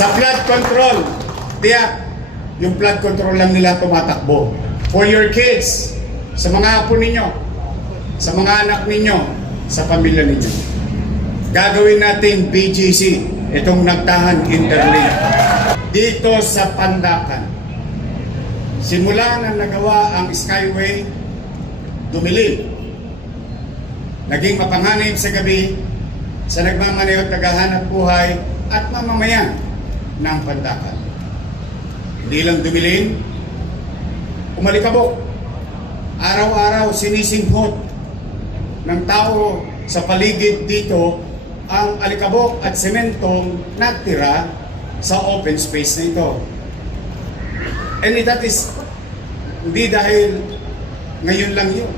Sa flood control, tiyak, yung flood control lang nila tumatakbo. For your kids, sa mga apo ninyo, sa mga anak ninyo, sa pamilya ninyo. Gagawin natin BGC, itong Nagtahan Interlink. Dito sa Pandakan, simula na nagawa ang Skyway, dumilim. Naging mapanganib sa gabi sa nagmamaneho at naghahanap buhay at mamamayan ng Pandakan. Hindi lang dumilim, umalikabok. Araw-araw sinisinghot ng tao sa paligid dito ang alikabok at sementong natira sa open space na ito. And that is hindi dahil ngayon lang yun.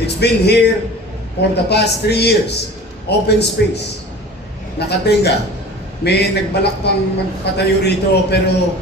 It's been here for the past 3 years. Open space. Nakatenga. May nagbalak pang magpatayo rito pero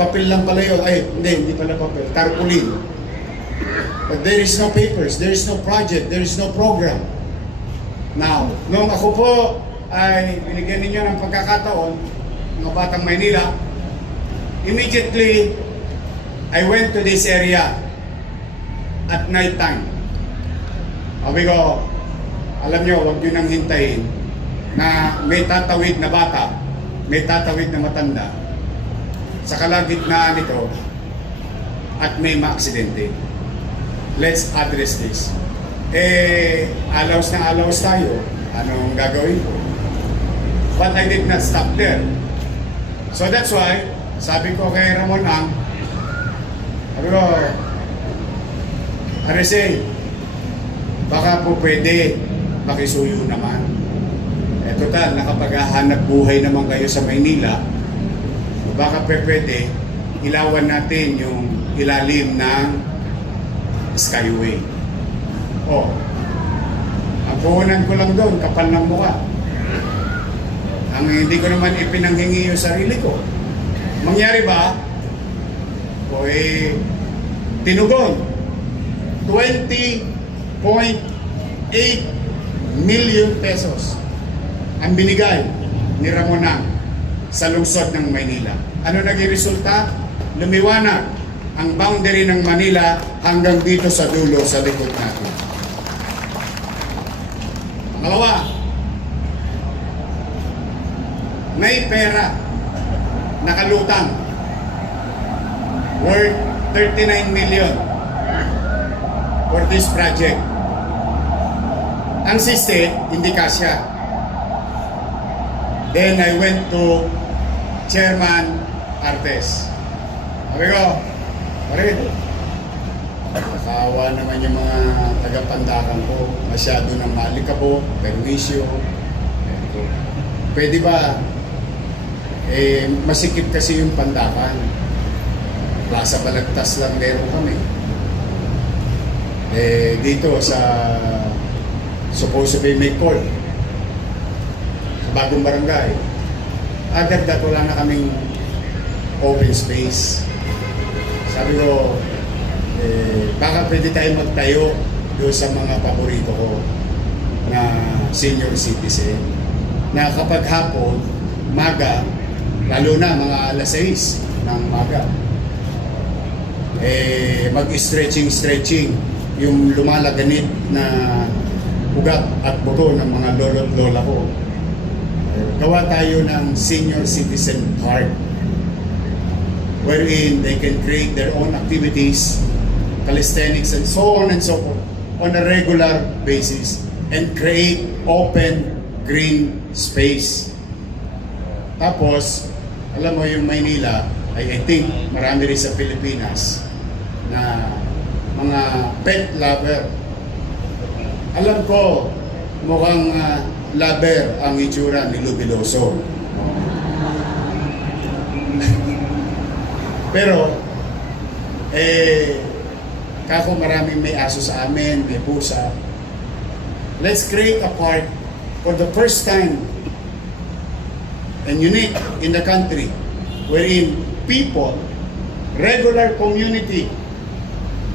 papel lang pala yun. Ay, hindi pala papel. Tarpaulin. But there is no papers, there is no project, there is no program. Now, nung ako po ay binigyan ninyo ng pagkakataon, mga Batang Maynila, immediately, I went to this area at night time. Sabi ko, alam nyo, huwag nyo nang hintayin na may tatawid na bata, may tatawid na matanda sa kalagitnaan nito at may maaksidente. Let's address this. Alaws na alaws tayo. Anong gagawin ko? But I did not stop there. So that's why, sabi ko kay Ramon Ang, sabi ko, RSA, baka po pwede makisuyo naman. Total, nakapaghahanap buhay naman kayo sa Maynila, baka pwede ilawan natin yung ilalim ng Skyway. Ang puhunan ko lang doon, kapal ng mukha. Ang hindi ko naman ipinanghingi yung sarili ko. Mangyari ba? Tinugon. 20.8 million pesos ang binigay ni Ramonang sa lungsod ng Maynila. Ano naging resulta? Lumiwanag ang boundary ng Manila hanggang dito sa dulo sa likod natin. Pangalawa, may pera nakalutang worth 39 million for this project. Ang siste, hindi kasya. Then I went to Chairman Artes. Sabi ko, pare, nakakawa naman yung mga taga-Pandakan ko. Masyado ng malikabo, perwisyo. Pwede ba? Masikip kasi yung Pandakan. Plaza Balagtas lang meron kami. Dito sa supposed to be may call sa bagong barangay. Agad wala na kaming open space. Sabi ko, baka pwede tayo magtayo doon sa mga paborito ko na senior citizen na kapag hapon, maga, lalo na mga alas 6 ng maga, mag-stretching yung lumalaganit na ugat at buto ng mga lolo't lola ko. Gawa tayo ng senior citizen park wherein they can create their own activities, calisthenics and so on and so forth on a regular basis and create open green space. Tapos, alam mo yung Maynila, I think marami rin sa Pilipinas na mga pet lover. Alam ko, mukhang lover ang itsura ni Lubiloso. Pero, kako maraming may aso sa amin, may pusa. Let's create a park for the first time and unique in the country wherein people, regular community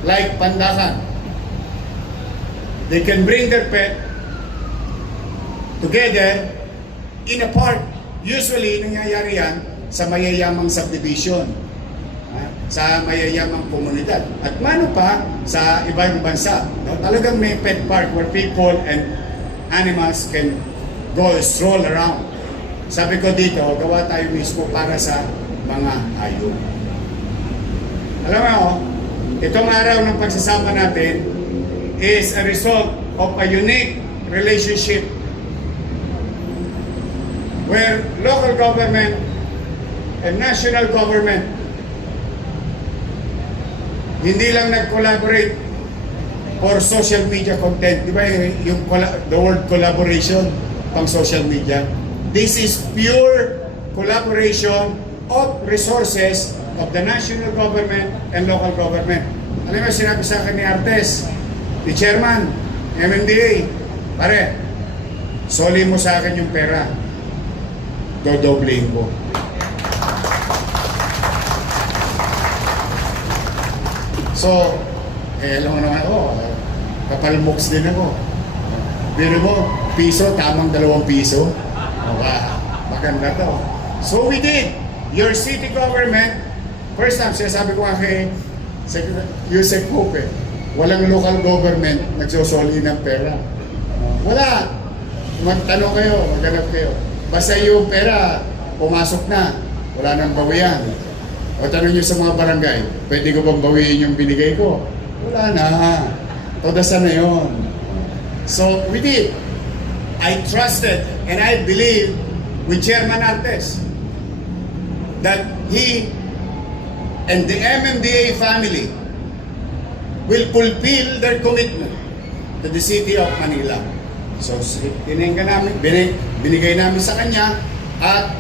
like Pandakan, they can bring their pet together in a park. Usually, nangyayari yan sa mayayamang subdivision, sa mayayamang komunidad. At mano pa sa ibang bansa. No? Talagang may pet park where people and animals can go stroll around. Sabi ko dito, gawa tayo mismo para sa mga hayop. Alam mo, itong araw ng pagsasama natin is a result of a unique relationship where local government and national government hindi lang nag-collaborate for social media content. Di ba yung the word collaboration pang social media? This is pure collaboration of resources of the national government and local government. Alam mo, sinabi sa akin ni Artes, ni Chairman, MMDA, pare, soli mo sa akin yung pera. Dodoblein ko. So, alam mo naman ako, kapalmoks din ako. Pero mo, piso, tamang 2 piso. Maganda to. So we did. Your city government, first time, sinasabi ko nga kay Yusek Hope, walang local government nagsosoli ng pera. Wala. Magtanong kayo, maghanap kayo. Basta yung pera, pumasok na. Wala nang bawian. O tanong nyo sa mga barangay, pwede ko bang bawiin yung binigay ko? Wala na. Todasan na yun. So, we did. I trusted and I believe with Chairman Artes that he and the MMDA family will fulfill their commitment to the city of Manila. So, binigay namin sa kanya at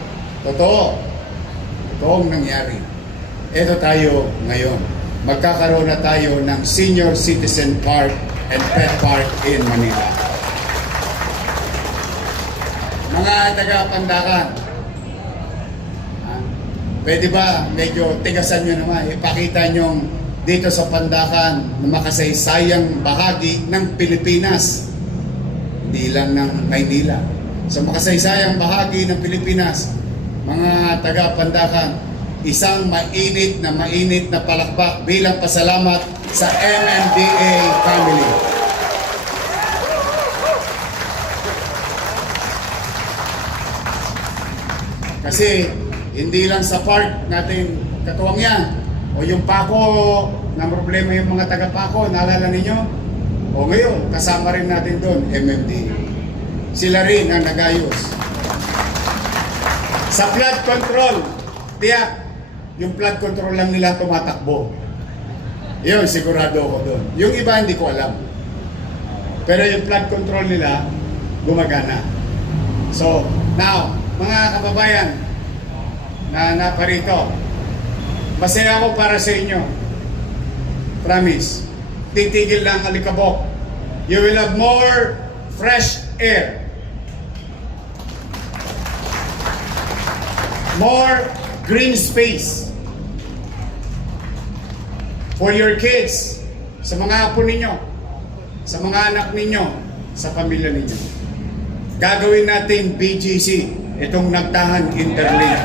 totoong nangyari. Ito tayo ngayon. Magkakaroon na tayo ng Senior Citizen Park and Pet Park in Manila. Mga taga-Pandakan, pwede ba medyo tigasan nyo naman, ipakita nyo dito sa Pandakan na makasaysayang bahagi ng Pilipinas, hindi lang ng Maynila. Sa makasaysayang bahagi ng Pilipinas, mga taga-Pandakan, isang mainit na palakpak bilang pasalamat sa MMDA family. Kasi hindi lang sa park natin katuwang yan. O yung Paco, na problema yung mga taga-Paco, naalala ninyo? O ngayon, kasama rin natin doon, MMDA. Sila rin ang nagayos. Sa flood control, tiyak, yung flood control lang nila tumatakbo. Yun, sigurado ako doon. Yung iba hindi ko alam. Pero yung flood control nila, gumagana. So, now, mga kababayan na naparito, masaya ako para sa inyo. Promise. Titigil lang alikabok. You will have more fresh air. More green space for your kids, sa mga apo ninyo, sa mga anak ninyo, sa pamilya ninyo. Gagawin natin BGC, itong Nagtahan Interlink.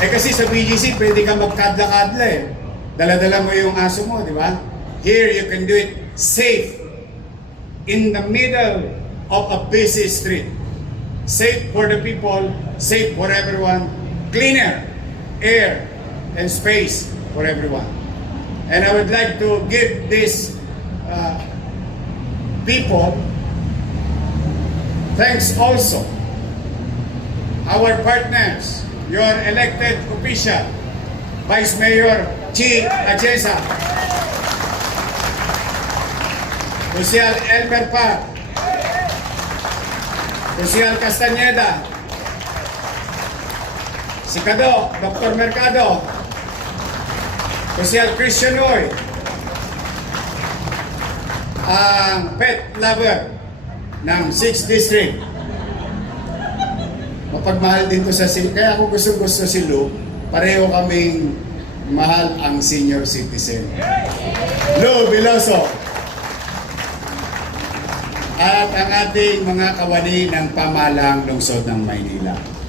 Kasi sa BGC, pwede ka magkadla-kadla eh. Dala-dala mo yung aso mo, di ba? Here, you can do it safe in the middle of a busy street. Safe for the people, safe for everyone, cleaner air and space for everyone. And I would like to give these people thanks also. Our partners, your elected official, Vice Mayor Chi Atienza, Social Elmer Pa, Social Castañeda, si Kado, Dr. Mercado, Social Christian Noy, ang pet lover ng 6th District. Mapagmahal din to sa senior. Kaya ako gusto si Lou, pareho kaming mahal ang senior citizen. Lou Veloso. at ang ating mga kawani ng pamahalang lungsod ng Maynila.